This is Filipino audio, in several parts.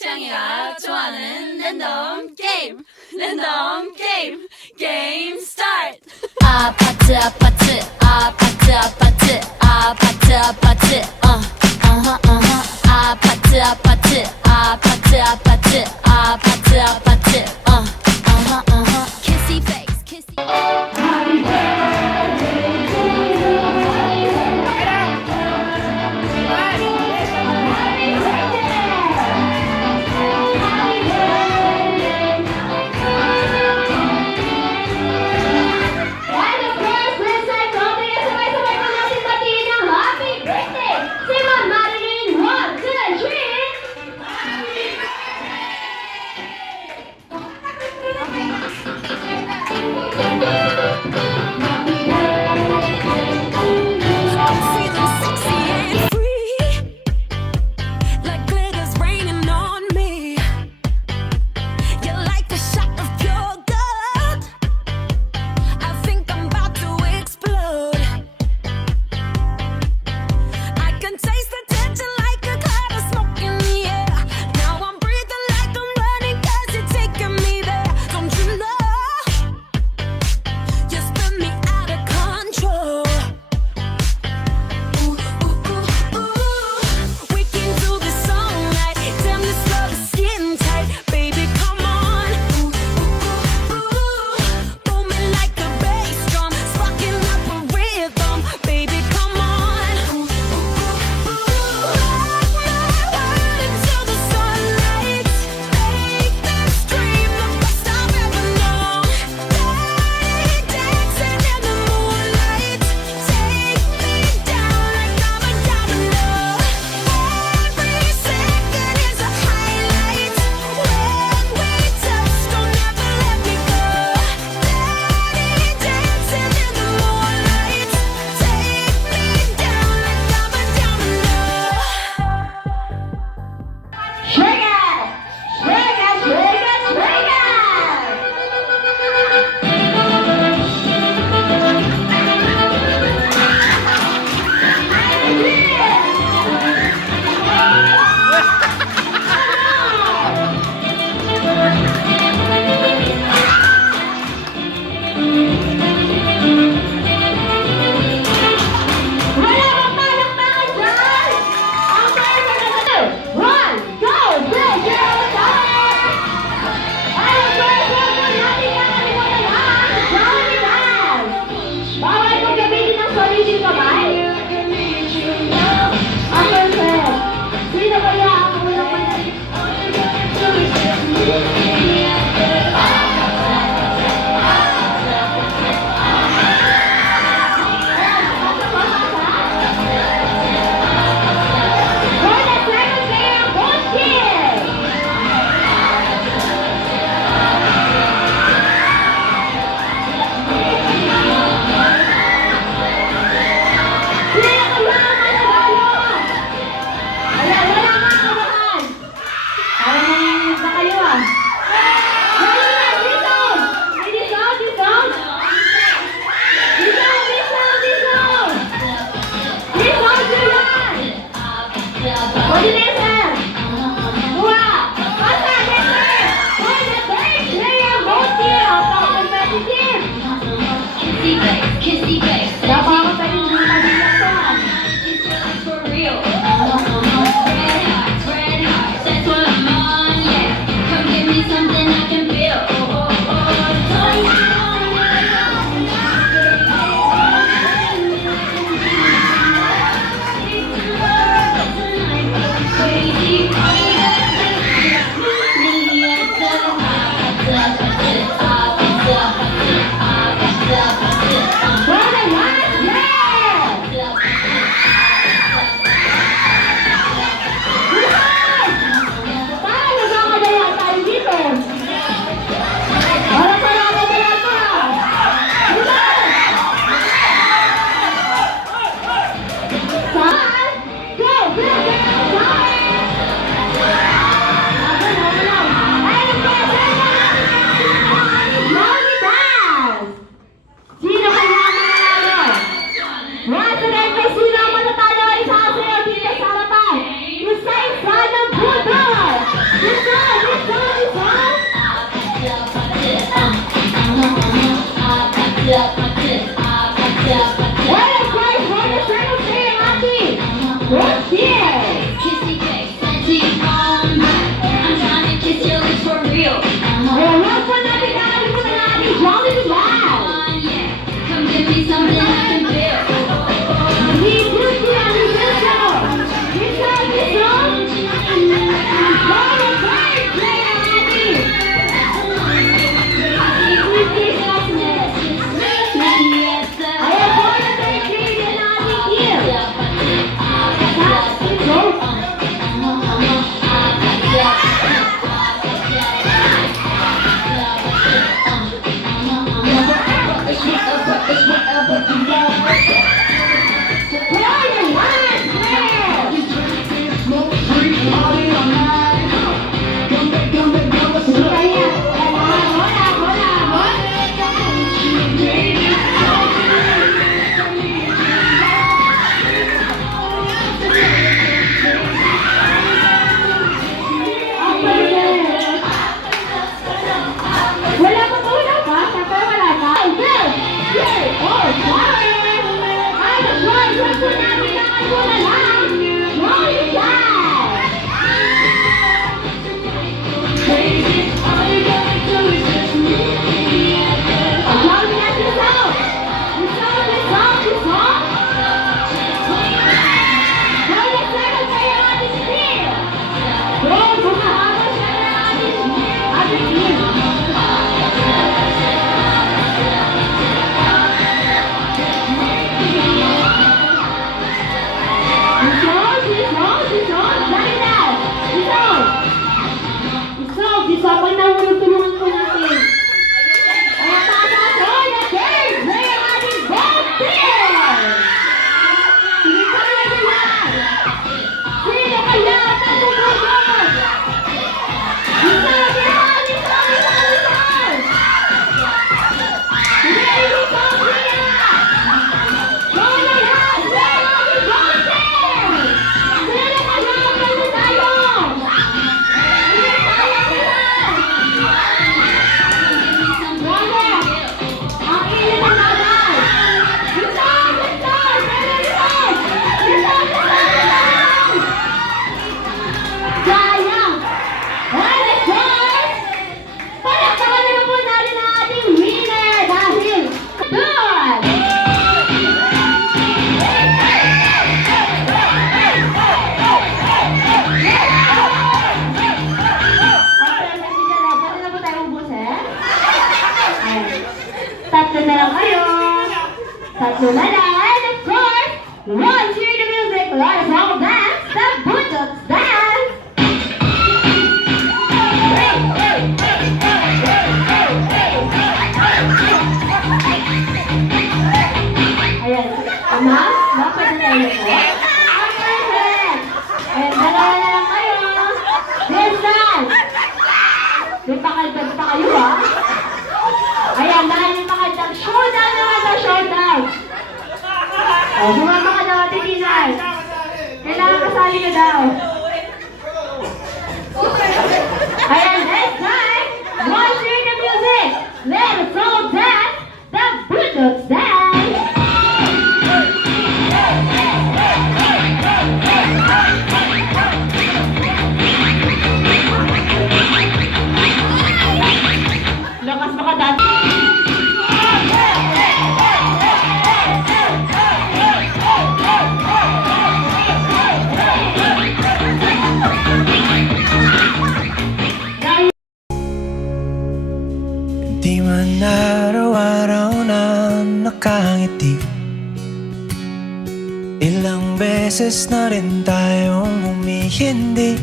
태양이가 좋아하는 랜덤 게임 게임 스타트. 아파트 아파트 아파트 아파트 아파트 아파트 아파트 아파트 아파트 아파트 아파트 아파트 Kissy face kissy And of course, let's say konti na sabay-sabay ko natin batiin ang happy birthday si Ma'am Marilyn. 1, 2, 3! Tatlo na lang. And of course, once you hear the music, let us all dance the Butots Dance! Ayan. Ama, dapat na tayo po. Perfect! Ayan, dalawa na lang kayo. This time! May pakaldag pa kayo, ha? Ayan, dahil may pakaldag. Showdown naman na showdown! O, sumama ka daw, Ate Tinay. Kailangan kasali ka daw. Ayan, this time, once you hear the music, let us all dance the Butots Dance! Lakas makadance. Di man araw-araw na nakangiti, ilang beses na rin tayong humihindi.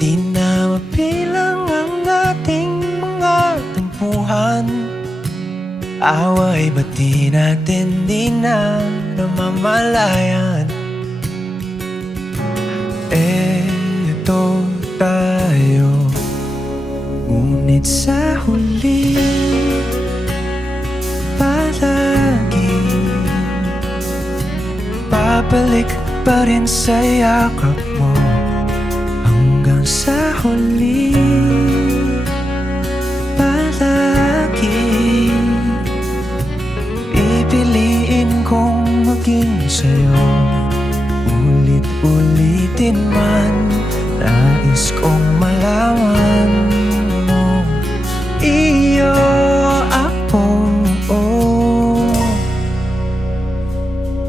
Di na mapilang ang ating mga tampuhan. Away ba't di natin di na namamalayan? Eto tayo, ngunit sa huli palagi babalik pa rin sa yakap mo. Hanggang sa huli palagi pipiliin kong maging sa'yo. Ulit-ulitin man, nais kong malaman mo. Iyo ako,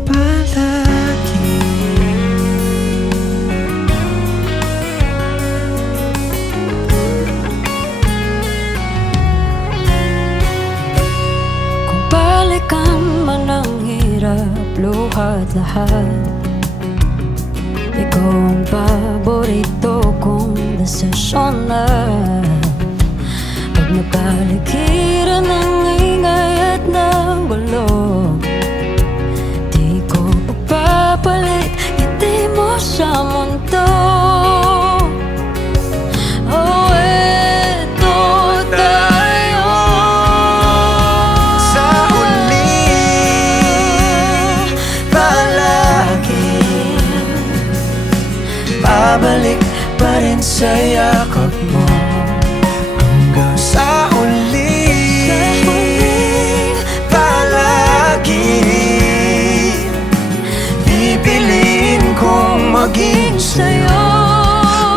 palagi. Kung balikan man ang hirap, luhat lahat, ikaw ang paborito kong desisyon na. Pag napaligiran ng ingay at ng gulo, di ko pagpapalit ngiti mo sa mundo. Oh, eto tayo Sa huli palagi babalik pa rin sa yakap mo. Hanggang sa huli palagi pipiliin kong maging sa'yo.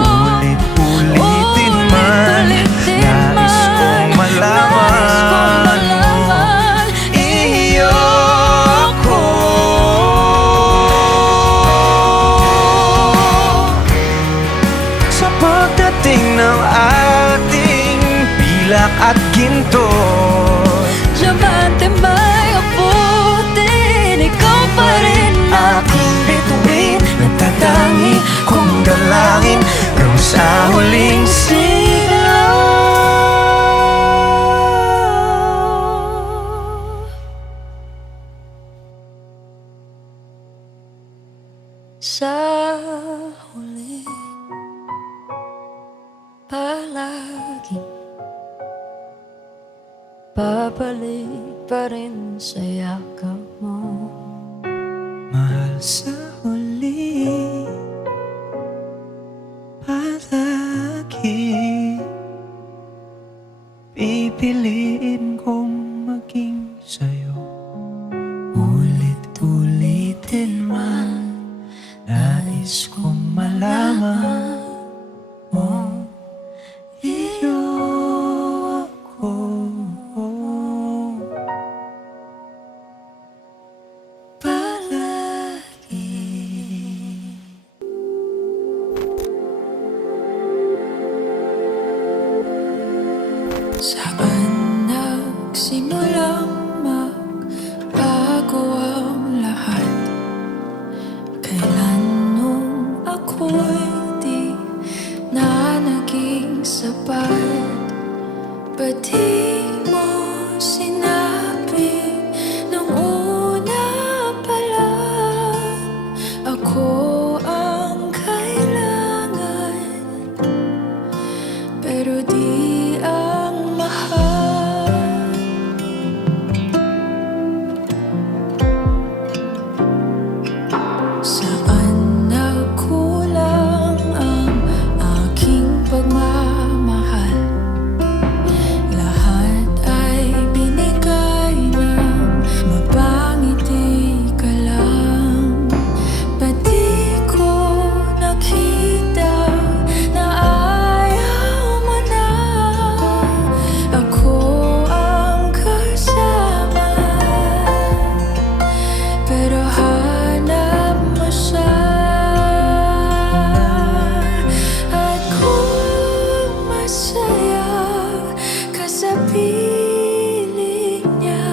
Ulit-ulitin man, nais kong malaman iyo ko. Sa pagdating ng ating pilak at ginto, Diamante may abutin, ikaw pa rin aking bituin, nagtatangi kong dalangin hanggang sa huling sigaw. sa huli palagi babalik pa rin sa yakap mo. Mahal sa huli palagi pipiliin kong maging sa'yo. Ulit-ulitin man, nais kong malaman mo iyo ako. Palagi. Saan nagsimulang Ba't di mo sinabi nung una pa lang ako ang kailangan, pero di ang mahal? Saan nagkulang ang aking pagmamahal? Lahat ay binigay ng mapangiti ka lang. Ba't di ko nakita na ayaw mo na ako ang kasama? Pero hanap mo siya, at kung masaya ka sa piling niya,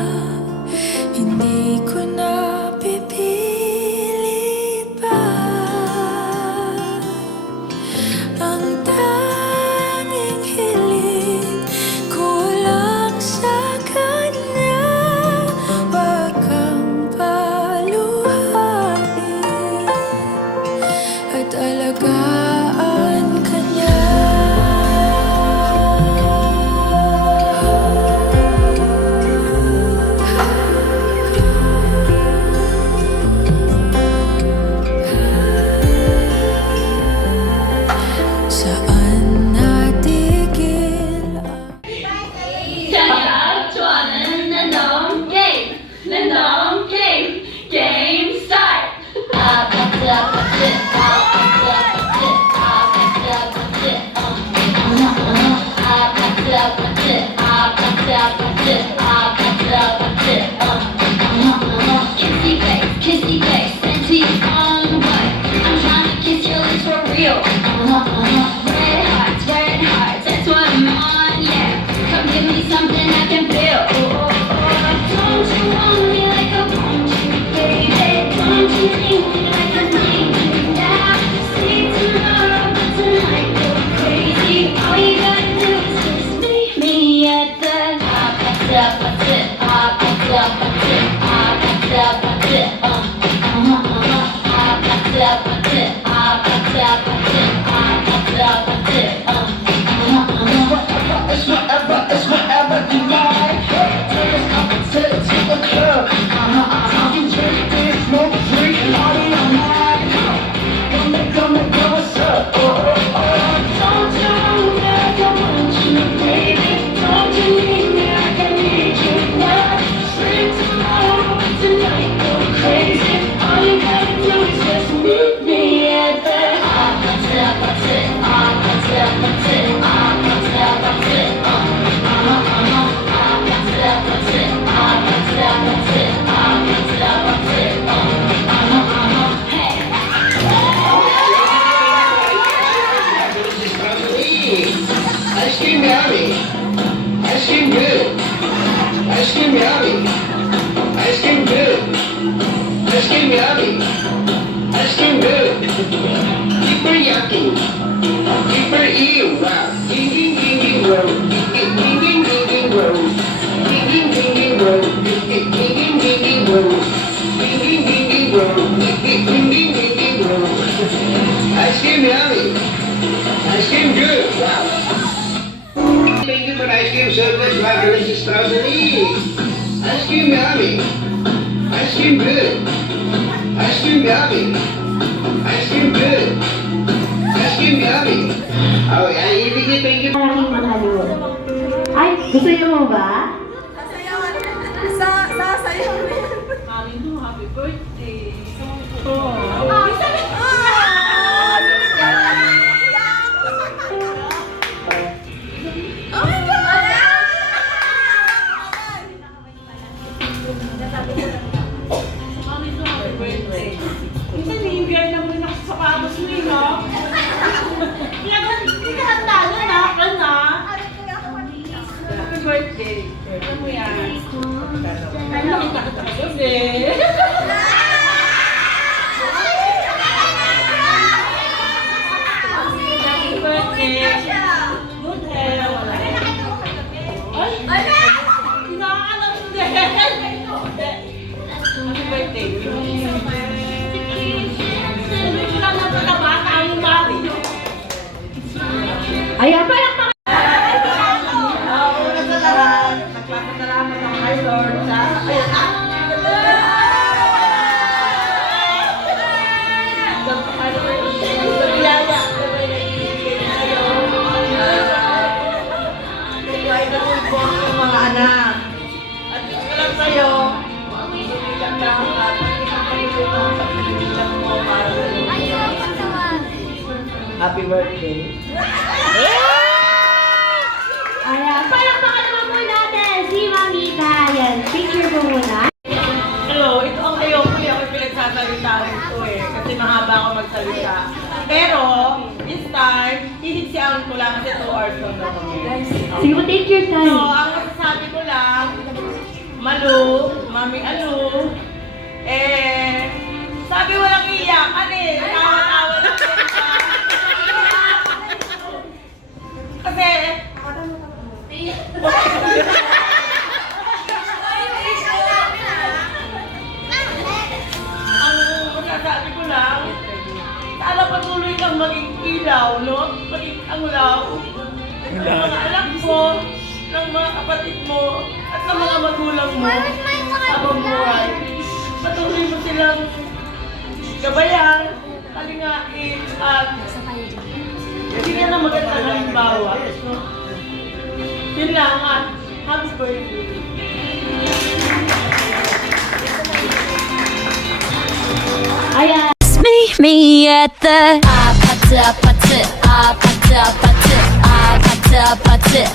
hindi ko na pipilit pa. Ang tanging hiling ko lang sa kanya, wag kang paluhain at alagaan ka niya. Saan natigil ang 제가 좋아하는 랜덤 게임. 랜덤 게임. 게임 스타트. 아파트 아파트 아파트 아파트 아파트 아파트 아파트 아파트 아파트 아파트 아파트 kissy face Fenty on the way. I'm trying to kiss your lips for real. Red hearts, that's what I'm on, yeah. Come give me something I can feel. Don't you want me like I want you, baby? Don't you need me like I need you now? See tomorrow, but tonight go crazy. All you gotta do is just meet me at the 아파트 아파트 아파트 아파트 아파트 아파트 아파트 아파트 아파트 아파트 아파트 It's whatever you like. Take us up to the club. You drink this, smoke free, party all night. Come and go, what's up? Don't you want me like I want you, baby? Don't you need me like I need you now? Sleep tomorrow, tonight go crazy. All you gotta do is just meet me at the 아파트 아파트 아파트 아파트 아파트 아파트 Ice cream yummy. Ice cream good. Ice cream yummy. Ice cream good. Ice cream yummy. Ice cream good. Super yucky. Super ew. Wow. Ding ding ding ding roll. Ding ding ding ding roll. Ding ding ding ding roll. Ding ding ding ding roll. Ding ding ding ding roll. Ding ding ding ding roll. Ice cream yummy. Ice cream good. Wow. Thank you for ice cream service, my delicious strawberry. Ice cream yummy. Ice cream good. Ice cream yummy. Ice cream good. Ice cream yummy. Oh, yeah, thank you. Aking mga haliwo. Ay, gusto niyo mo ba? Happy birthday. Minsan ni-bear na mo yung nakasapatos mo yun, no? Hindi ka handa nun, ha? Ano? Happy birthday. Ano mo yan? Ano kita ka kagabi? Happy birthday. Good health. Ayan, palakpakan. Una sa lahat, nagpapasalamat ako kay Lord sa biyaya na may nagbibigay sa'yo. Kaya naman po ang mga anak. At gusto lang sa'yo, bumibigyan lang at ipapalitan sa pinibilang mo para sa iyo. Happy birthday. Ayan, palakpakan naman po natin si Mamita. Ayan, picture ko muna. Hello, ito ang ayoko niya ako pinagsasalita nito kasi mahaba ako magsalita. Pero, this time, hihitsyan ko lang kasi 2 hours lang daw kami. Sige po, take your So, time. ang masasabi ko lang, Malu, Mami Alu, sabi walang iyakan tawa-tawa lang kasi, ang masasabi ko lang, sana patuloy kang maging ilaw, no? Maging anglaw. Ng mga anak mo, ng mga kapatid mo, at ng mga magulang mo habang buhay. Patuloy mo silang gabayan, kalingain, at bigyan ng magandang halimbawa. No? Yun lang at happy birthday. Ayan. Meet me at the apatı apatı apatı apatı apatı apatı apatı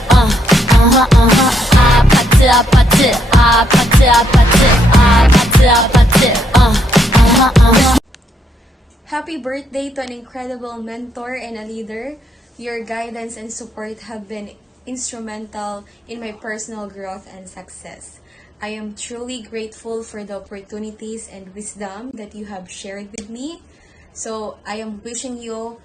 apatı apatı apatı apatı apatı Happy birthday to an incredible mentor and a leader. Your guidance and support have been instrumental in my personal growth and success. I am truly grateful for the opportunities and wisdom that you have shared with me. So I am wishing you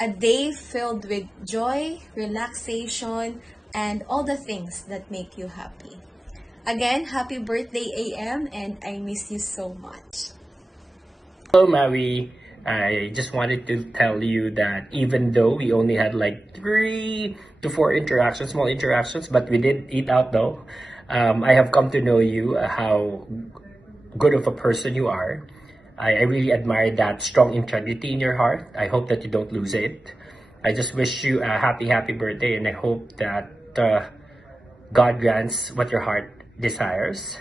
a day filled with joy, relaxation, and all the things that make you happy. Again, happy birthday, AM, and I miss you so much. Hello, Maui. I just wanted to tell you that even though we only had like 3 to 4 interactions, small interactions, but we did eat out though. I have come to know you, how good of a person you are. I really admire that strong integrity in your heart. I hope that you don't lose it. I just wish you a happy birthday, and I hope that God grants what your heart desires.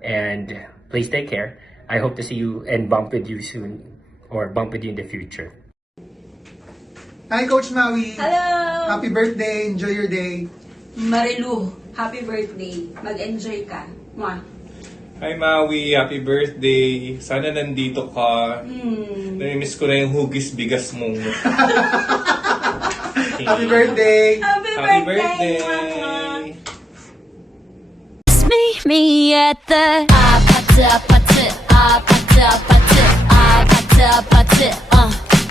And please take care. I hope to see you and bump with you soon, or bump with you in the future. Hi, Coach Maui. Hello! Happy birthday. Enjoy your day. Marilu, happy birthday. Mag-enjoy ka. Mwah. Hi Maui, happy birthday. Sana nandito ka. Namimiss ko na yung hugis bigas mo. Happy birthday. Happy birthday. Meet me at the apatı apatı apatı apatı apatı apatı apatı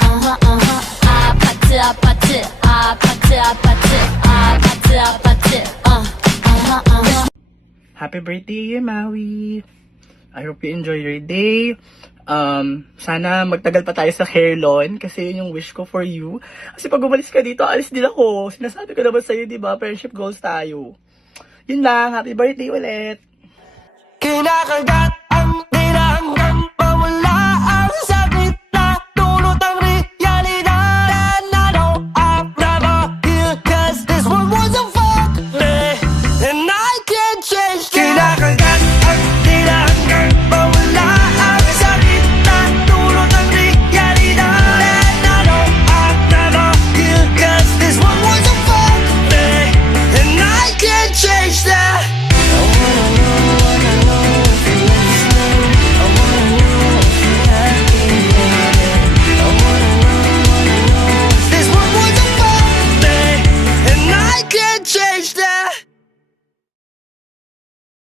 apatı apatı apatı apatı apatı Happy birthday, Maui! I hope you enjoy your day. Sana magtagal pa tayo sa hairlon kasi yun yung wish ko for you. Kasi pag umalis ka dito, alis din ako. Sinasabi ko naman sa'yo, di ba? Friendship goals tayo. Yun lang. Happy birthday ulit! Kinakagat